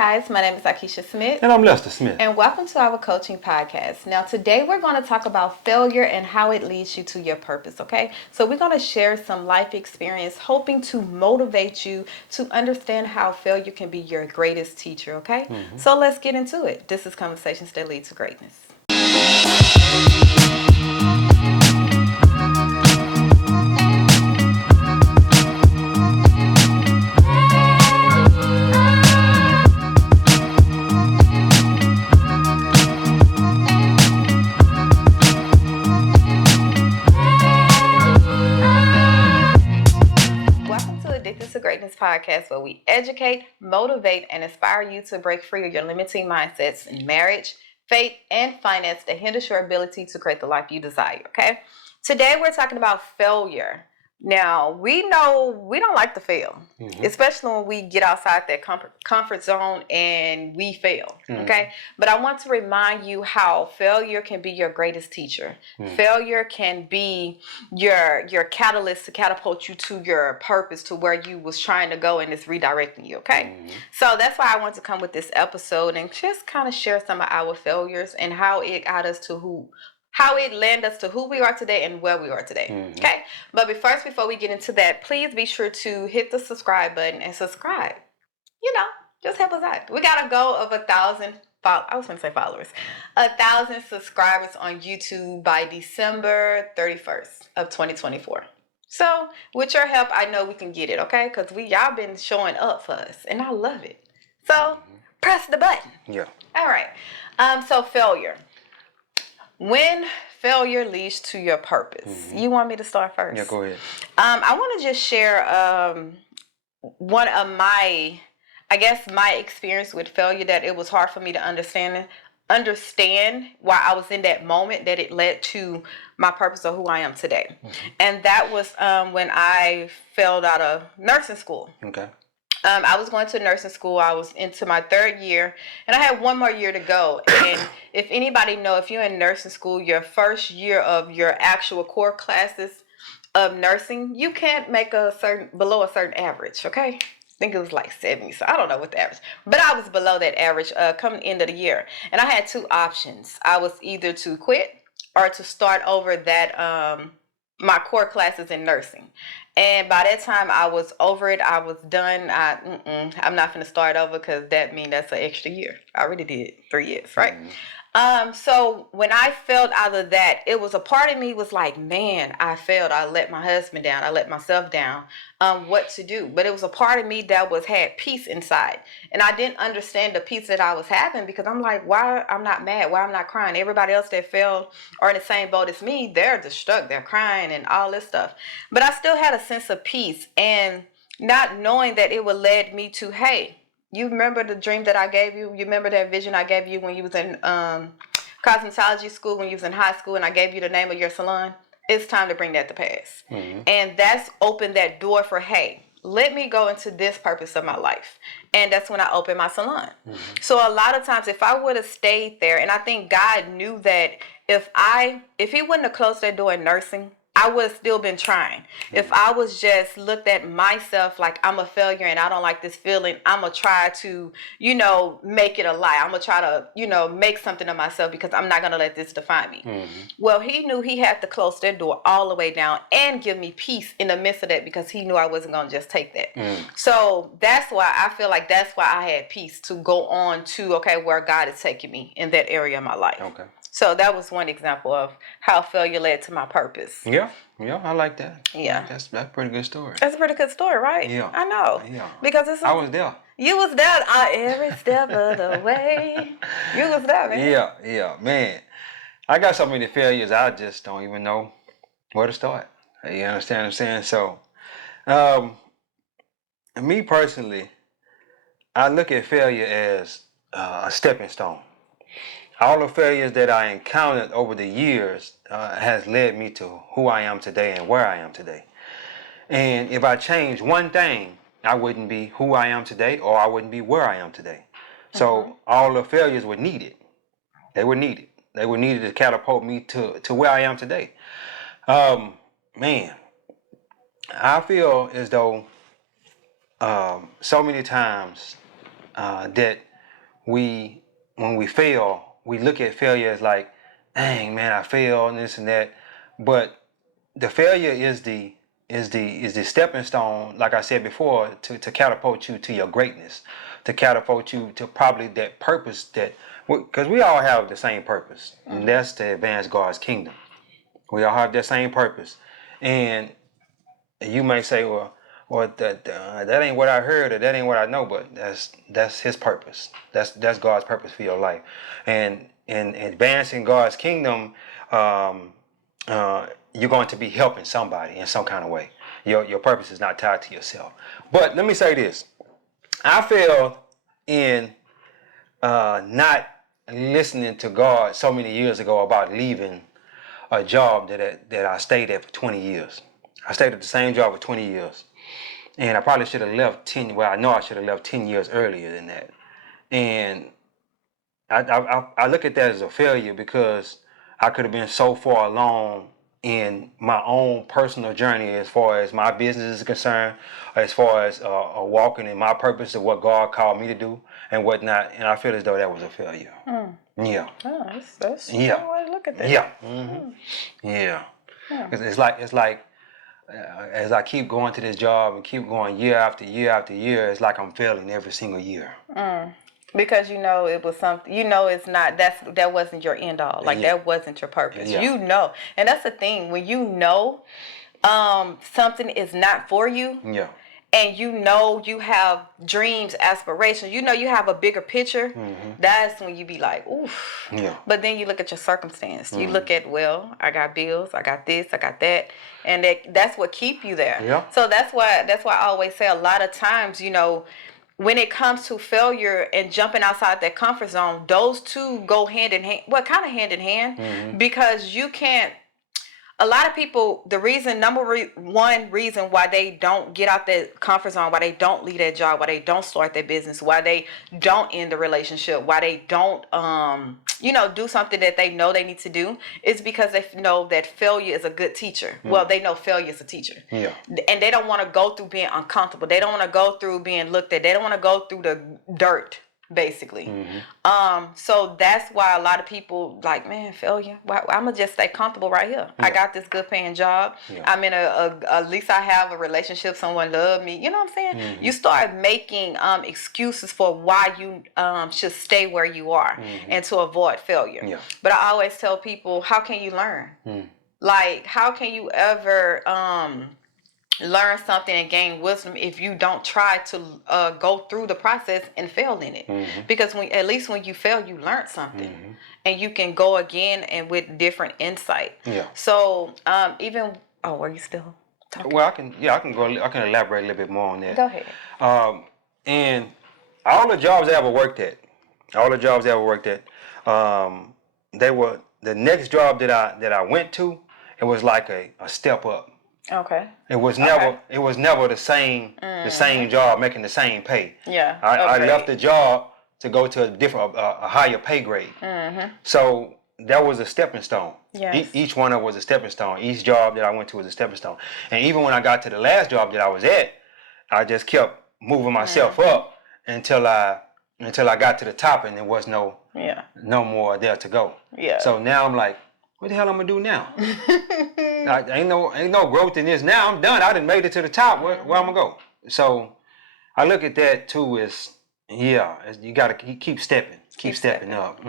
guys, my name is Akisha Smith. And I'm Lester Smith. And welcome to our coaching podcast. Now, today we're going to talk about failure and how it leads you to your purpose, okay? So we're going to share some life experience, hoping to motivate you to understand how failure can be your greatest teacher, okay? So let's get into it. This is Conversations That Lead to Greatness. Addicted to Greatness podcast, where we educate, motivate, and inspire you to break free of your limiting mindsets in marriage, faith, and finance that hinders your ability to create the life you desire, okay? Today, we're talking about failure. Now, we know we don't like to fail, especially when we get outside that comfort zone and we fail, okay? But I want to remind you how failure can be your greatest teacher. Failure can be your catalyst to catapult you to your purpose, to where you was trying to go, and it's redirecting you, okay? So that's why I want to come with this episode and just kind of share some of our failures and how it got us to how it led us to who we are today and where we are today. Okay? But before we get into that, please be sure to hit the subscribe button and subscribe. You know, just help us out. We got a goal of 1,000 followers. 1,000 subscribers on YouTube by December 31st of 2024. So with your help, I know we can get it, okay? Because y'all been showing up for us, and I love it. So press the button. Yeah. All right. So failure. When failure leads to your purpose, you want me to start first? Yeah, go ahead. I want to just share one of my experience with failure, that it was hard for me to understand why I was in that moment, that it led to my purpose of who I am today. And that was when I failed out of nursing school. Okay. I was going to nursing school. I was into my third year, and I had one more year to go. And if anybody know, if you're in nursing school, your first year of your actual core classes of nursing, you can't make below a certain average, okay? I think it was like 70, so I don't know what the average, but I was below that average coming end of the year. And I had two options. I was either to quit or to start over that my core classes in nursing. And by that time, I was over it. I was done. I'm not going to start over, because that means that's an extra year. I already did 3 years, right? So when I failed out of that, it was a part of me was like, man, I failed. I let my husband down. I let myself down. What to do? But it was a part of me that had peace inside, and I didn't understand the peace that I was having, because I'm like, why I'm not mad? Why I'm not crying? Everybody else that failed are in the same boat as me. They're distraught. They're crying and all this stuff. But I still had a sense of peace, and not knowing that it would lead me to, hey, you remember the dream that I gave you? You remember that vision I gave you when you was in cosmetology school, when you was in high school, and I gave you the name of your salon? It's time to bring that to pass. And that's opened that door for, hey, let me go into this purpose of my life. And that's when I opened my salon. So a lot of times, if I would have stayed there, and I think God knew that if he wouldn't have closed that door in nursing, I would have still been trying. If I was just looked at myself like I'm a failure and I don't like this feeling, I'm going to try to, make it a lie. I'm going to try to, make something of myself, because I'm not going to let this define me. Well, he knew he had to close that door all the way down and give me peace in the midst of that, because he knew I wasn't going to just take that. So that's why I feel like that's why I had peace to go on to, okay, where God is taking me in that area of my life. Okay. So that was one example of how failure led to my purpose. Yeah, I like that. Yeah. That's a pretty good story. That's a pretty good story, right? Yeah. I know. Yeah. Because I was there. You was there every step of the way. You was there, man. Yeah, man. I got so many failures, I just don't even know where to start. You understand what I'm saying? So, me personally, I look at failure as a stepping stone. All the failures that I encountered over the years has led me to who I am today and where I am today. And if I change one thing, I wouldn't be who I am today, or I wouldn't be where I am today. So all the failures were needed. They were needed. They were needed to catapult me to where I am today. Man, I feel as though so many times that when we fail, we look at failure as like, dang man, I failed and this and that. But the failure is the stepping stone, like I said before, to catapult you to your greatness, to catapult you to probably that purpose that, because we all have the same purpose, and that's to advance God's kingdom. We all have that same purpose, and you may say, well, that ain't what I heard, or that ain't what I know, but that's His purpose. That's God's purpose for your life, and in advancing God's kingdom, you're going to be helping somebody in some kind of way. Your purpose is not tied to yourself. But let me say this: I failed in not listening to God so many years ago about leaving a job that I stayed at for 20 years. I stayed at the same job for 20 years. And I probably should have left 10, well, I know I should have left 10 years earlier than that. And I look at that as a failure because I could have been so far along in my own personal journey as far as my business is concerned, as far as walking in my purpose of what God called me to do and whatnot. And I feel as though that was a failure. Yeah. Oh, that's Yeah. one way to look at that. Yeah. Yeah. It's like as I keep going to this job and keep going year after year after year, it's like I'm failing every single year. Because it was something, it's not, that wasn't your end all. Like that wasn't your purpose. Yeah. And that's the thing, when something is not for you. Yeah. And you have dreams, aspirations, you have a bigger picture, that's when you be like, oof. Yeah. But then you look at your circumstance. You look at, well, I got bills, I got this, I got that. And that's what keep you there. Yeah. So that's why I always say a lot of times, when it comes to failure and jumping outside that comfort zone, those two go hand in hand. Well, kind of hand in hand, because you can't. A lot of people, the reason, one reason why they don't get out that comfort zone, why they don't leave that job, why they don't start their business, why they don't end the relationship, why they don't, do something that they know they need to do, is because they know that failure is a good teacher. Well, they know failure is a teacher. Yeah. And they don't want to go through being uncomfortable. They don't want to go through being looked at. They don't want to go through the dirt, basically. So that's why a lot of people like, man, failure. I'm gonna just stay comfortable right here. Yeah. I got this good paying job. Yeah. I'm in at least I have a relationship. Someone love me. You know what I'm saying? You start making excuses for why you should stay where you are and to avoid failure. Yeah. But I always tell people, how can you learn? Like, how can you ever learn something and gain wisdom if you don't try to go through the process and fail in it? Because at least when you fail, you learn something, and you can go again and with different insight. Yeah. So are you still talking? Well, I can elaborate a little bit more on that. Go ahead. And all the jobs I ever worked at, they were the next job that I went to. It was like a step up. Okay. It was never the same job making the same pay. Yeah. I left the job to go to a higher pay grade. So that was a stepping stone. Yes. Each one of them was a stepping stone. Each job that I went to was a stepping stone. And even when I got to the last job that I was at, I just kept moving myself up until I got to the top, and there was no more there to go. Yeah. So now I'm like, what the hell I'm gonna do now? Ain't no growth in this. Now I'm done. I done made it to the top. Where I'm gonna go? So I look at that too as you gotta keep stepping, keep stepping up.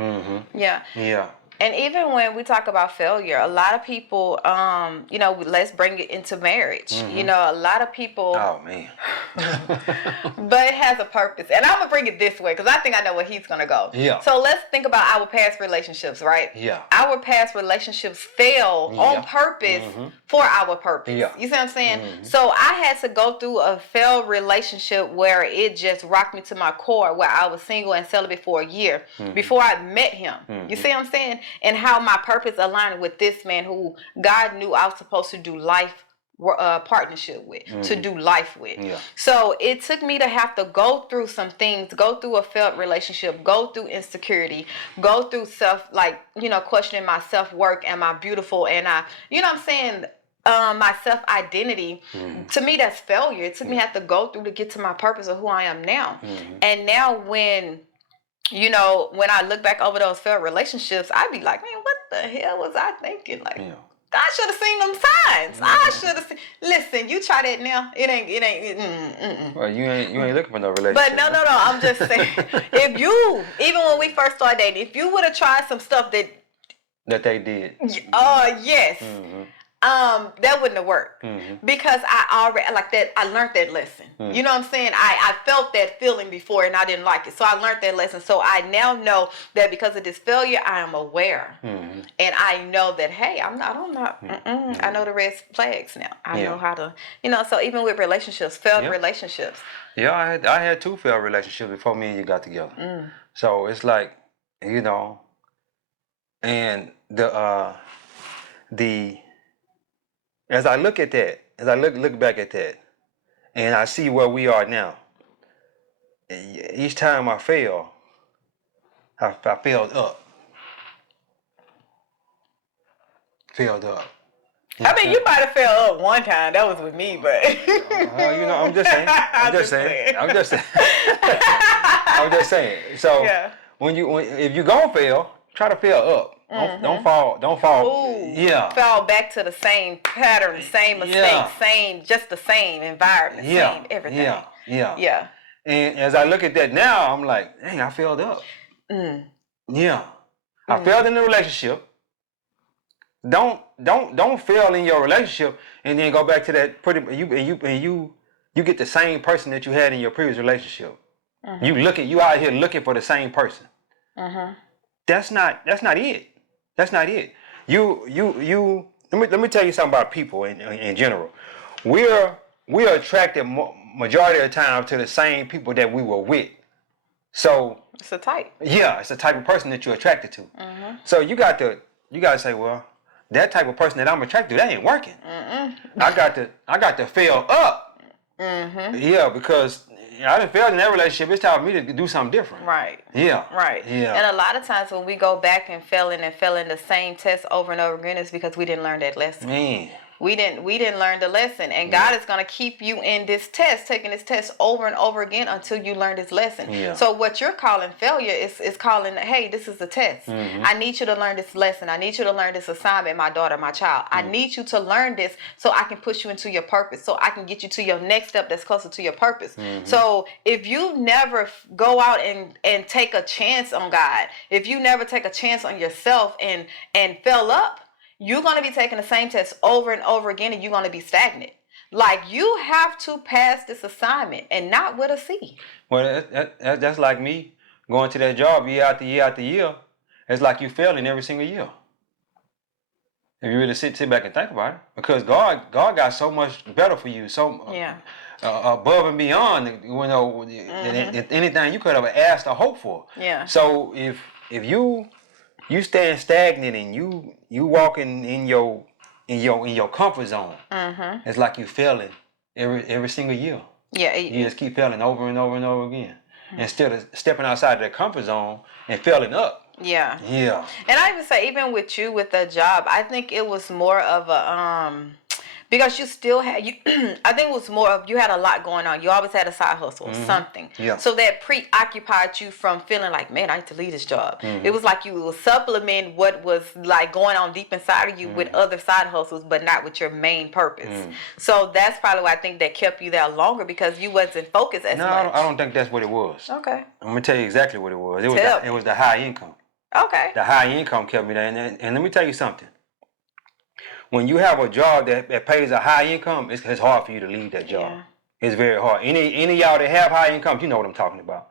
Yeah. Yeah. And even when we talk about failure, a lot of people, let's bring it into marriage. A lot of people. Oh man. But it has a purpose, and I'm gonna bring it this way because I think I know where he's gonna go. Yeah. So let's think about our past relationships, right? Yeah. Our past relationships fail on purpose for our purpose. Yeah. You see what I'm saying? So I had to go through a failed relationship where it just rocked me to my core, where I was single and celibate for a year before I met him. You see what I'm saying? And how my purpose aligned with this man who God knew I was supposed to do life partnership with, to do life with. Yeah. So it took me to have to go through some things, go through a failed relationship, go through insecurity, go through questioning my self-worth. Am I beautiful? And my self-identity. To me, that's failure. It took me to have to go through to get to my purpose of who I am now. And now when you know, when I look back over those failed relationships, I'd be like, man, what the hell was I thinking? Like, Yeah. I should have seen them signs. I should have seen. Listen, you try that now. It ain't. Well, you ain't looking for no But relationship. no. I'm just saying, if you, even when we first started dating, if you would have tried some stuff that, they did. Yes. Mm-hmm. That wouldn't have worked because I already like that. I learned that lesson. You know what I'm saying? I felt that feeling before and I didn't like it, so I learned that lesson. So I now know that because of this failure, I am aware, and I know that hey, I'm not. I know the red flags now. I know how to, you know. So even with relationships, failed relationships. Yeah, I had 2 failed relationships before me and you got together. So it's like, you know, and the as I look at that, as I look back at that, and I see where we are now, each time I fail, I failed up. Failed up. I mean, you might have fell up one time. That was with me, but you know, I'm just saying. I'm just saying. So if you gonna fail, try to fail up. Don't fall. Ooh, fall back to the same pattern, same mistake, same, just the same environment, same everything. Yeah. And as I look at that now, I'm like, dang, I failed up. Yeah. I failed in the relationship. Don't fail in your relationship and then go back to that you get the same person that you had in your previous relationship. You out here looking for the same person. That's not it. That's not it. You let me tell you something about people in general. We're attracted majority of the time to the same people that we were with. So it's a type. Yeah, it's the type of person that you're attracted to. So you got to say, well, that type of person that I'm attracted to, that ain't working. I got to fail up. Yeah, because I done failed in that relationship. It's time for me to do something different. Right. Yeah. Right. Yeah. And a lot of times when we go back and failing the same test over and over again, it's because we didn't learn that lesson. Man. We didn't learn the lesson, and God is going to keep you in this test, taking this test over and over again until you learn this lesson. Yeah. So what you're calling failure is calling, hey, this is a test. I need you to learn this lesson. I need you to learn this assignment, my daughter, my child. I need you to learn this so I can push you into your purpose, so I can get you to your next step that's closer to your purpose. So if you never go out and take a chance on God, if you never take a chance on yourself and fail up, you're going to be taking the same test over and over again, and you're going to be stagnant. Like, you have to pass this assignment and not with a C. Well, that's like me going to that job year after year after year. It's like you failing every single year. If you really sit back and think about it. Because God got so much better for you, above and beyond, you know, anything you could have asked or hoped for. Yeah. So if you stand stagnant and you walking in your comfort zone, it's like you failing every single year. Yeah. You just keep failing over and over and over again. Instead of stepping outside of the comfort zone and failing up. Yeah. Yeah. And I even say, even with you with the job, I think it was more of a because you still had I think it was more of, you had a lot going on. You always had a side hustle or something. Yeah. So that preoccupied you from feeling like, man, I need to leave this job. It was like you would supplement what was like going on deep inside of you with other side hustles, but not with your main purpose. So that's probably why I think that kept you there longer, because you wasn't focused as much. No, I don't think that's what it was. Okay. I'm gonna tell you exactly what it was. It was the high income. Okay. The high income kept me there. And let me tell you something. When you have a job that pays a high income, it's hard for you to leave that job. Yeah. It's very hard. Any of y'all that have high incomes, you know what I'm talking about.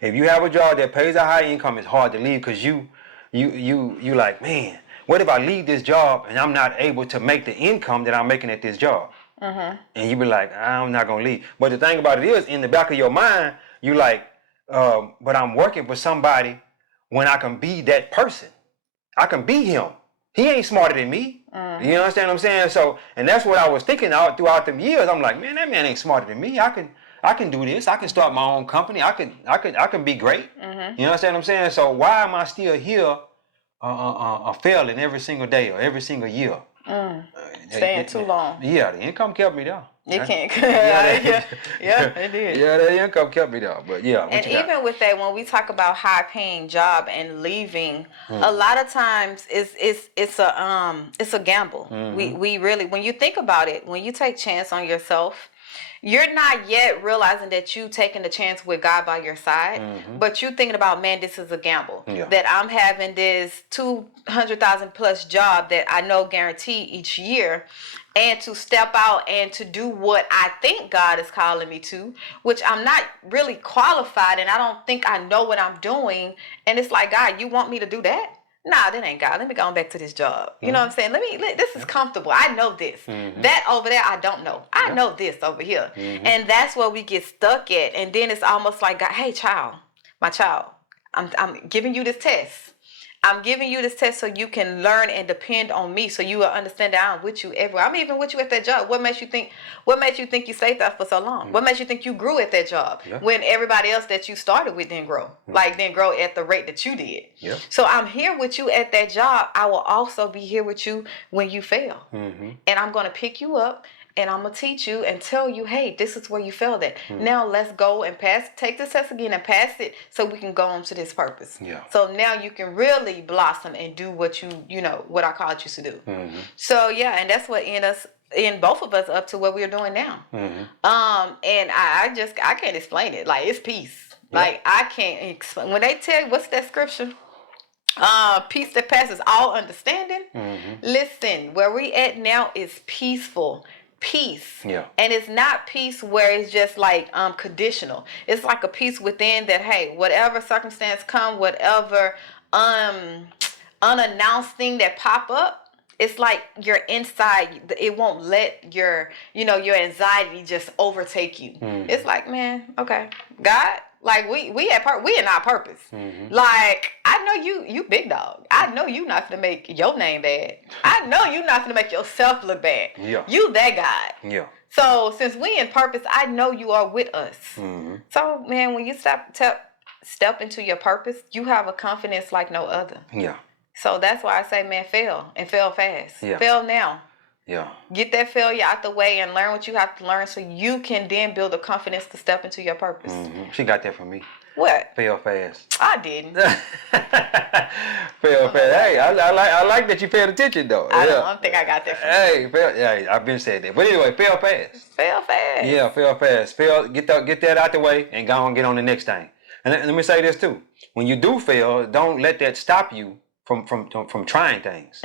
If you have a job that pays a high income, it's hard to leave, because you like, man, what if I leave this job and I'm not able to make the income that I'm making at this job? And you be like, I'm not gonna leave. But the thing about it is, in the back of your mind, you like, but I'm working for somebody when I can be that person. I can be him. He ain't smarter than me. You understand what I'm saying? So, and that's what I was thinking out throughout them years. I'm like, man, that man ain't smarter than me. I can do this. I can start my own company. I can be great. You understand what I'm saying? So why am I still here, failing every single day or every single year? Staying too long. Yeah, the income kept me there. You can't. Yeah, yeah, it did. Yeah, that income kept me there. But yeah, what And you got? even with that, when we talk about high paying job and leaving, a lot of times it's a gamble. We really, when you think about it, when you take chance on yourself, you're not yet realizing that you taking the chance with God by your side, but you thinking about, man, this is a gamble. Yeah. That I'm having this 200,000 plus job that I know guaranteed each year, and to step out and to do what I think God is calling me to, which I'm not really qualified, and I don't think I know what I'm doing. And it's like, God, you want me to do that? Nah, that ain't God. Let me go on back to this job. You know what I'm saying? This is comfortable. I know this. That over there, I don't know. I know this over here. And that's where we get stuck at. And then it's almost like, God, hey, my child, I'm giving you this test. I'm giving you this test so you can learn and depend on me, so you will understand that I'm with you everywhere. I'm even with you at that job. What makes you think you stayed there for so long? What makes you think you grew at that job when everybody else that you started with didn't grow? Didn't grow at the rate that you did. So I'm here with you at that job. I will also be here with you when you fail. And I'm going to pick you up. And I'm going to teach you and tell you, hey, this is where you failed at. Now let's go and take this test again and pass it so we can go on to this purpose. So now you can really blossom and do what what I called you to do. So yeah, and that's what in both of us up to what we're doing now. And I can't explain it. Like, it's peace. Like, I can't explain. When they tell you, what's that scripture? Peace that passes all understanding. Listen, where we at now is peaceful. Peace. And it's not peace where it's just like conditional. It's like a peace within that, hey, whatever circumstance come, whatever unannounced thing that pop up, it's like you're inside. It won't let your anxiety just overtake you. It's like, man, okay, God, like we in our purpose. Like, I know you big dog. I know you not gonna make your name bad. I know you not gonna make yourself look bad. You that guy. So since we in purpose, I know you are with us. So man, when you step into your purpose, you have a confidence like no other. So that's why I say, man, fail and fail fast. Fail now. Get that failure out the way and learn what you have to learn, so you can then build the confidence to step into your purpose. She got that from me. What? Fail fast. I didn't. Fail fast. Hey, I like that you paid attention though. I don't think I got that from you. Hey, I've been saying that. But anyway, fail fast. Fail fast. Yeah, fail fast. Get that out the way and go and get on the next thing. And let me say this too. When you do fail, don't let that stop you from trying things.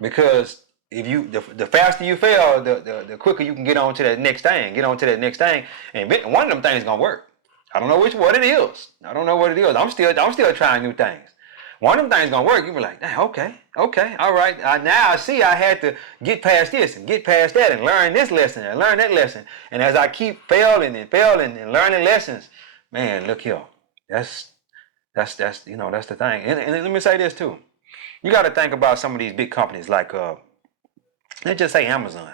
Because if you the faster you fail, the quicker you can get on to that next thing. And one of them things is gonna work. I don't know what it is. I'm still trying new things. One of them things gonna work. You be like, dang, okay, all right. Now I see I had to get past this and get past that and learn this lesson and learn that lesson. And as I keep failing and learning lessons, man, look here. That's the thing. And let me say this too. You got to think about some of these big companies like let's just say Amazon.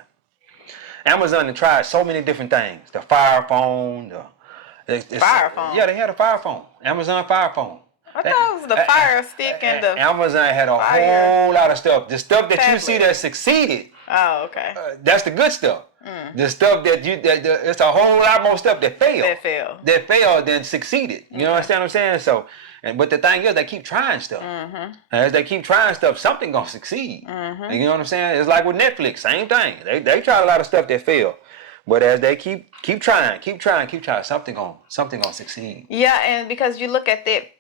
Amazon tried so many different things. The Fire Phone, Fire Phone. Yeah, they had a Fire Phone. Amazon Fire Phone. I thought it was the Fire Stick and the Amazon had a whole lot of stuff. The stuff that you see that succeeded. Oh, okay. That's the good stuff. The stuff it's a whole lot more stuff that failed. That failed than succeeded. You understand what I'm saying? So, but the thing is, they keep trying stuff. As they keep trying stuff, something gonna succeed. And you know what I'm saying? It's like with Netflix, same thing. They tried a lot of stuff that failed. But as they keep trying, something gonna succeed. Yeah, and because you look at it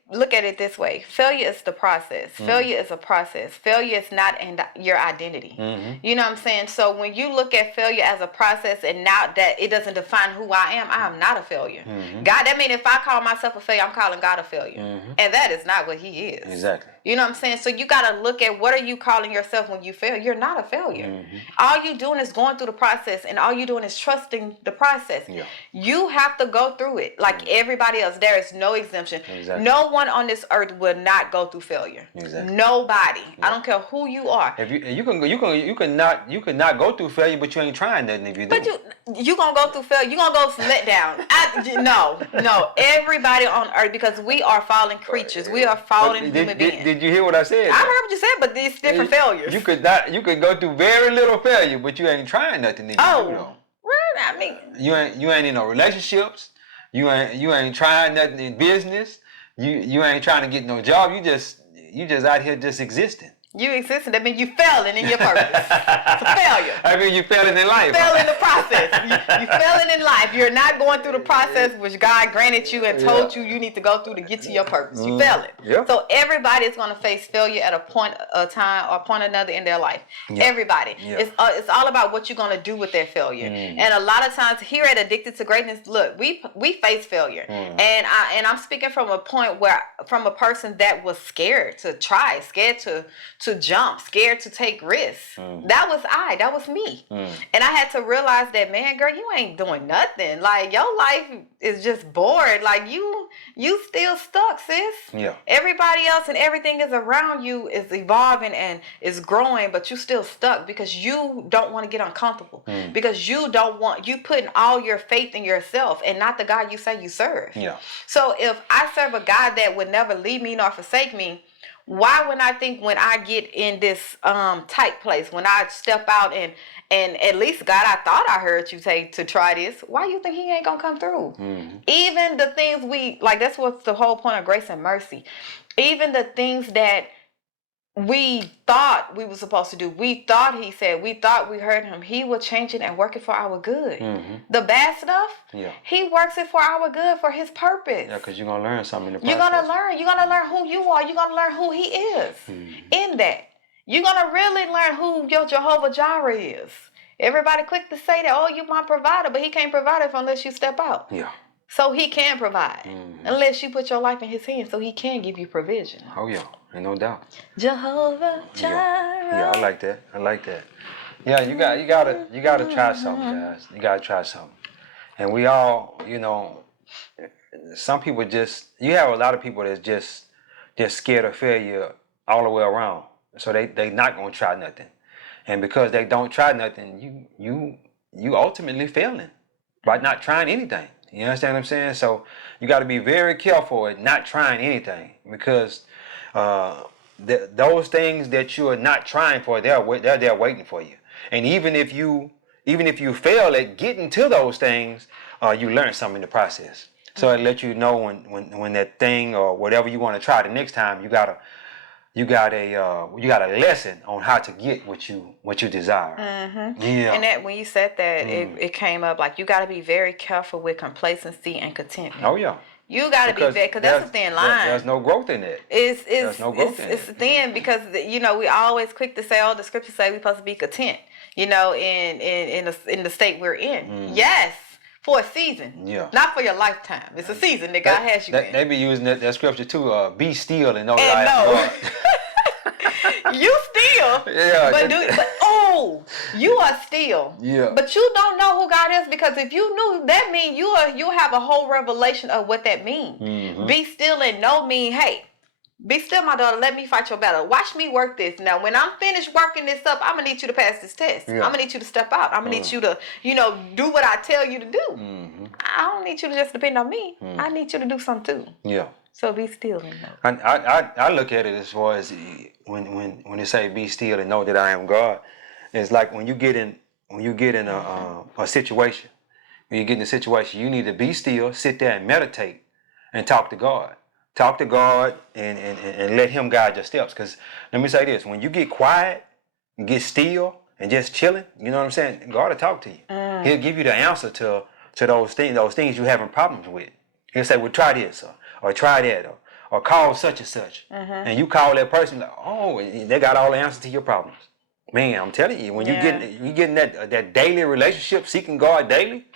this way. Failure is the process. Failure is a process. Failure is not in your identity. You know what I'm saying? So when you look at failure as a process and not that it doesn't define who I am not a failure. God, that means if I call myself a failure, I'm calling God a failure. And that is not what he is. Exactly. You know what I'm saying? So you got to look at what are you calling yourself when you fail. You're not a failure. All you doing is going through the process, and all you doing is trusting the process. You have to go through it like everybody else. There is no exemption. Exactly. No one on this earth will not go through failure. Exactly. Nobody. I don't care who you are. If you can not go through failure, but you ain't trying nothing if you do. But you gonna go through failure. You gonna go let down. No. Everybody on earth, because we are fallen creatures. We are fallen human beings. Did you hear what I said? I heard what you said, but it's different failures. You could go through very little failure, but you ain't trying nothing if you do. Right. I mean, You ain't in no relationships. You ain't trying nothing in business. You ain't trying to get no job. You just out here just existing. you existed. That means you failing in your purpose. It's a failure. I mean, you failing in life. Fail in the process. You failing in life. You're not going through the process which God granted you and told you need to go through to get to your purpose. You failing. Yeah. So everybody is going to face failure at a point of time or point another in their life. Yeah. Everybody. Yeah. It's all about what you're going to do with that failure. And a lot of times here at Addicted to Greatness, look, we face failure. And I'm speaking from a point where from a person that was scared to try, scared to jump, scared to take risks. That was me. And I had to realize that, man, girl, you ain't doing nothing. Like, your life is just bored. Like, you still stuck, sis. Yeah. Everybody else and everything is around you is evolving and is growing, but you still stuck because you don't want to get uncomfortable. Because you putting all your faith in yourself and not the God you say you serve. Yeah. So if I serve a God that would never leave me nor forsake me, why would I think when I get in this tight place, when I step out and at least, God, I thought I heard you say to try this, why you think he ain't gonna come through? Even the things that's what's the whole point of grace and mercy. Even the things that we thought we were supposed to do, we thought we heard him, he will change it and work it for our good. The bad stuff, he works it for our good, for his purpose. Yeah, because you're going to learn something in the process. You're going to learn who you are. You're going to learn who he is in that. You're going to really learn who your Jehovah Jireh is. Everybody quick to say that, oh, you're my provider, but he can't provide it unless you step out. Yeah. So he can provide unless you put your life in his hands, so he can give you provision. Oh, yeah. And no doubt. Jehovah Jireh. Yeah, I like that. Yeah, you gotta try something, guys. You gotta try something. And we all, some people you have a lot of people that's just scared of failure all the way around. So they not gonna try nothing. And because they don't try nothing, you ultimately failing by not trying anything. You understand what I'm saying? So you got to be very careful at not trying anything, because those things that you are not trying for, they're there waiting for you. And even if you fail at getting to those things, you learn something in the process. So it lets you know when that thing or whatever you want to try the next time, you got a lesson on how to get what you desire. Yeah. And that when you said that, it came up like you got to be very careful with complacency and contentment. Oh yeah. You got to be very, because that's a thin line. There's no growth in it. There's no growth in it. It's thin because we always quick to say, oh, the scriptures say we're supposed to be content. In the state we're in. Yes. For a season, not for your lifetime. It's a season that God has you in. They be using that scripture too. Be still and know that I am God. You still, you are still. Yeah. But you don't know who God is, because if you knew, that means you have a whole revelation of what that means. Be still and know mean, hey, be still, my daughter. Let me fight your battle. Watch me work this. Now, when I'm finished working this up, I'm gonna need you to pass this test. I'm gonna need you to step out. I'm gonna need you to, do what I tell you to do. I don't need you to just depend on me. I need you to do something too. Yeah. So be still and know. And I look at it as far as when they say be still and know that I am God. It's like when you get in a situation, when you get in a situation, you need to be still, sit there and meditate, and talk to God. Talk to God and let him guide your steps. Because let me say this, when you get quiet and get still and just chilling, you know what I'm saying? God will talk to you. He'll give you the answer to those things you're having problems with. He'll say, well, try this or try that or call such and such. And you call that person, like, oh, they got all the answers to your problems. Man, I'm telling you, when you getting that daily relationship, seeking God daily,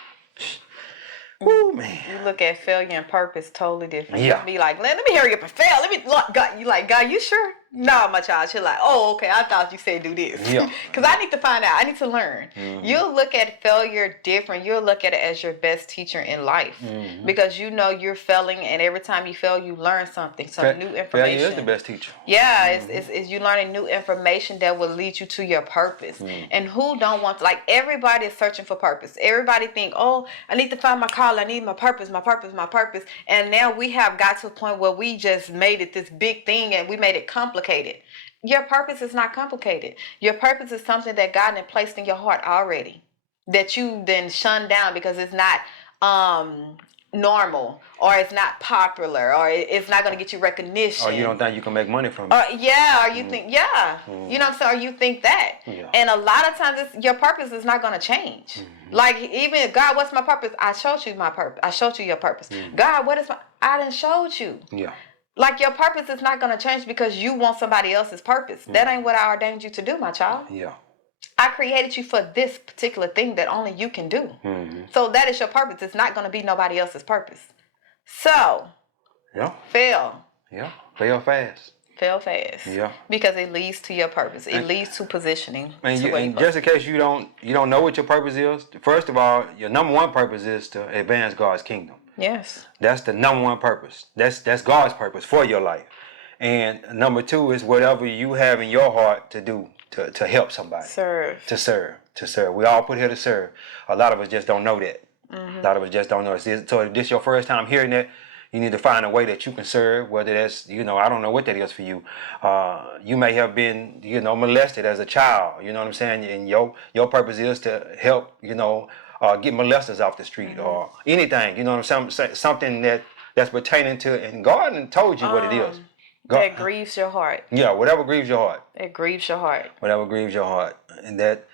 woo, man. You look at failure and purpose totally different. Yeah. You be like, let me hurry up and fail. Let me look, God. You like, God, you sure? No, my child. She's like, oh, okay. I thought you said do this. Yeah. Because I need to find out. I need to learn. You'll look at failure different. You'll look at it as your best teacher in life. Because you're failing, and every time you fail, you learn something, new information. Failure is the best teacher. Yeah, it's you learning new information that will lead you to your purpose. And who don't want to, like, everybody is searching for purpose. Everybody think, oh, I need to find my call. I need my purpose. And now we have got to a point where we just made it this big thing and we made it complicated. Your purpose is not complicated. Your purpose is something that God had placed in your heart already. that you then shun down because it's not normal, or it's not popular, or it's not going to get you recognition, Or you don't think you can make money from it. or you think you know what I'm saying, or you think that. And a lot of times your purpose is not going to change. Like, even God, what's my purpose? I showed you my purpose. I showed you your purpose. God, what is I didn't showed you. Like, your purpose is not going to change because you want somebody else's purpose. That ain't what I ordained you to do, my child. I created you for this particular thing that only you can do. So that is your purpose. It's not going to be nobody else's purpose. So, fail. Fail fast. Fail fast. Because it leads to your purpose. It leads to positioning. And just in case you don't know what your purpose is, first of all, your number one purpose is to advance God's kingdom. Yes. That's the number one purpose. That's God's purpose for your life. And number two is whatever you have in your heart to do to help somebody. To serve. We all put here to serve. A lot of us just don't know that. A lot of us just don't know. So if this is your first time hearing that, you need to find a way that you can serve, whether that's, I don't know what that is for you. You may have been, molested as a child, you know what I'm saying? And your purpose is to help, get molesters off the street or anything, you know what I'm saying? Something that's pertaining to, and God told you what it is. That grieves your heart. Yeah, whatever grieves your heart. It grieves your heart. Whatever grieves your heart. And that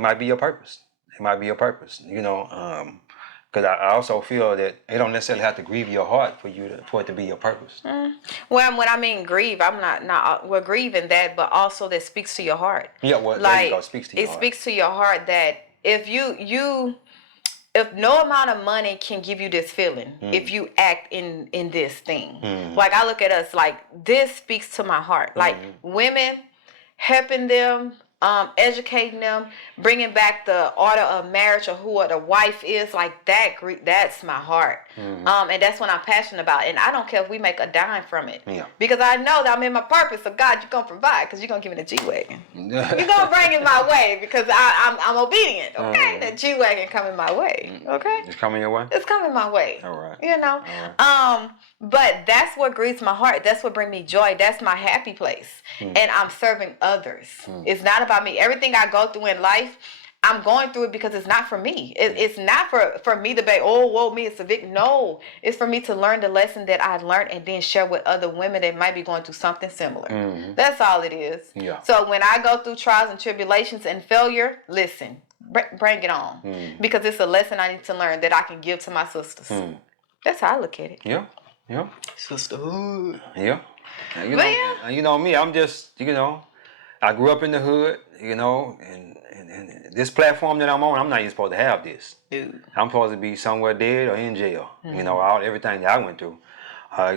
might be your purpose. It might be your purpose, because I also feel that it don't necessarily have to grieve your heart for it to be your purpose. Well, when I mean grieve, I'm not we're grieving that, but also that speaks to your heart. Yeah, well, there you go. Speaks to your heart. It speaks to your heart that if if no amount of money can give you this feeling, if you act in this thing. Like, I look at us like, this speaks to my heart. Like, women, helping them, educating them, bringing back the order of marriage or who the wife is, like that's my heart. And that's what I'm passionate about. And I don't care if we make a dime from it. Because I know that I'm in my purpose. So God, you're going to provide because you're going to give me the G-Wagon. You're going to bring it my way because I'm obedient. Okay? That G-Wagon coming my way. Okay? It's coming your way? It's coming my way. All right. All right. But that's what grieves my heart. That's what brings me joy. That's my happy place. And I'm serving others. It's not about me. Everything I go through in life, I'm going through it because it's not for me. It's not for me to be, woe me, it's a victim. No, it's for me to learn the lesson that I learned and then share with other women that might be going through something similar. That's all it is. So when I go through trials and tribulations and failure, listen, bring it on. Because it's a lesson I need to learn that I can give to my sisters. That's how I look at it. Yeah. Sisterhood. Yeah. You know me, I'm just, I grew up in the hood, and this platform that I'm on, I'm not even supposed to have this. Dude. I'm supposed to be somewhere dead or in jail. Everything that I went through. I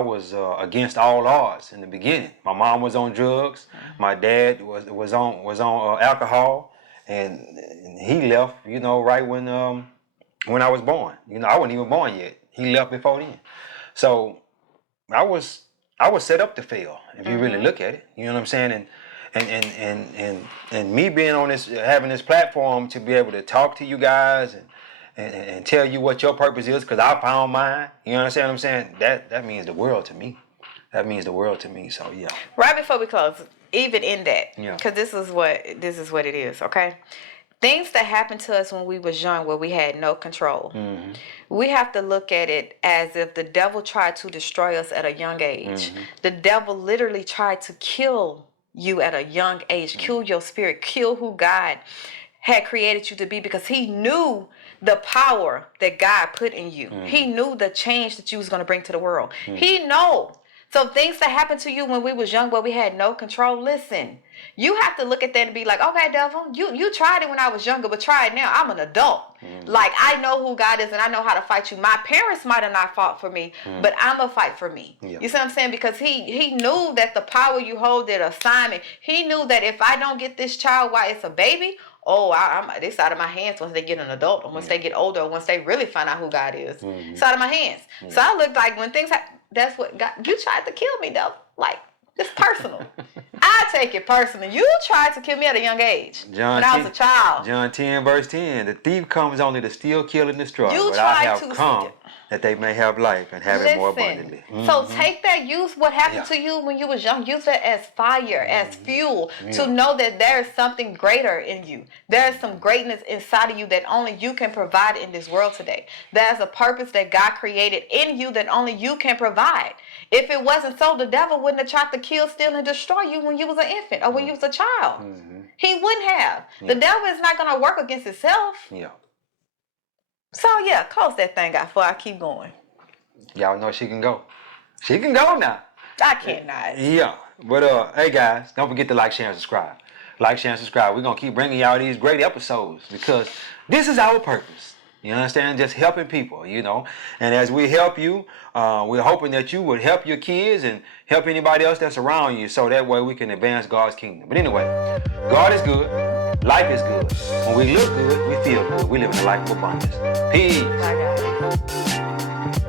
was against all odds in the beginning. My mom was on drugs. My dad was on alcohol, and he left. Right when I was born. I wasn't even born yet. He left before then. So I was set up to fail if you really look at it. You know what I'm saying? And me being on this, having this platform to be able to talk to you guys and tell you what your purpose is, because I found mine. You understand what I'm saying? That means the world to me. That means the world to me. So yeah. Right before we close, even in that, because this is what it is. Okay. Things that happened to us when we was young, where we had no control. We have to look at it as if the devil tried to destroy us at a young age. The devil literally tried to kill you at a young age, kill your spirit, kill who God had created you to be, because he knew the power that God put in you. He knew the change that you was going to bring to the world. He know. So things that happened to you when we was young, where we had no control, listen, you have to look at that and be like, okay, devil, you tried it when I was younger, but try it now. I'm an adult. Like, I know who God is and I know how to fight you. My parents might have not fought for me, but I'm going to fight for me. You see what I'm saying? Because he knew that the power you hold, that assignment, he knew that if I don't get this child while it's a baby, it's out of my hands once they get an adult, or once they get older, or once they really find out who God is. It's out of my hands. So I look like when things happen, that's what God, you tried to kill me, though. Like, it's personal. I take it personal. You tried to kill me at a young age. when I was a child. John 10 verse 10. The thief comes only to steal, kill, and destroy. You but tried I have to come that they may have life and have it more abundantly. So take that, use what happened Yeah. to you when you was young, use that as fire, as fuel, to know that there is something greater in you. There is some greatness inside of you that only you can provide in this world today. There's a purpose that God created in you that only you can provide. If it wasn't so, the devil wouldn't have tried to kill, steal, and destroy you when you was an infant or when you was a child. He wouldn't have. The devil is not going to work against itself. Yeah. So yeah, close that thing out before I keep going. Y'all know she can go. She can go now. I cannot. Yeah. But hey guys, don't forget to like, share, and subscribe. Like, share, and subscribe. We're gonna keep bringing y'all these great episodes because this is our purpose. You understand? Just helping people, you know. And as we help you, we're hoping that you would help your kids and help anybody else that's around you, so that way we can advance God's kingdom. But anyway, God is good. Life is good. When we look good, we feel good. We live in a life of abundance. Peace. Bye, guys.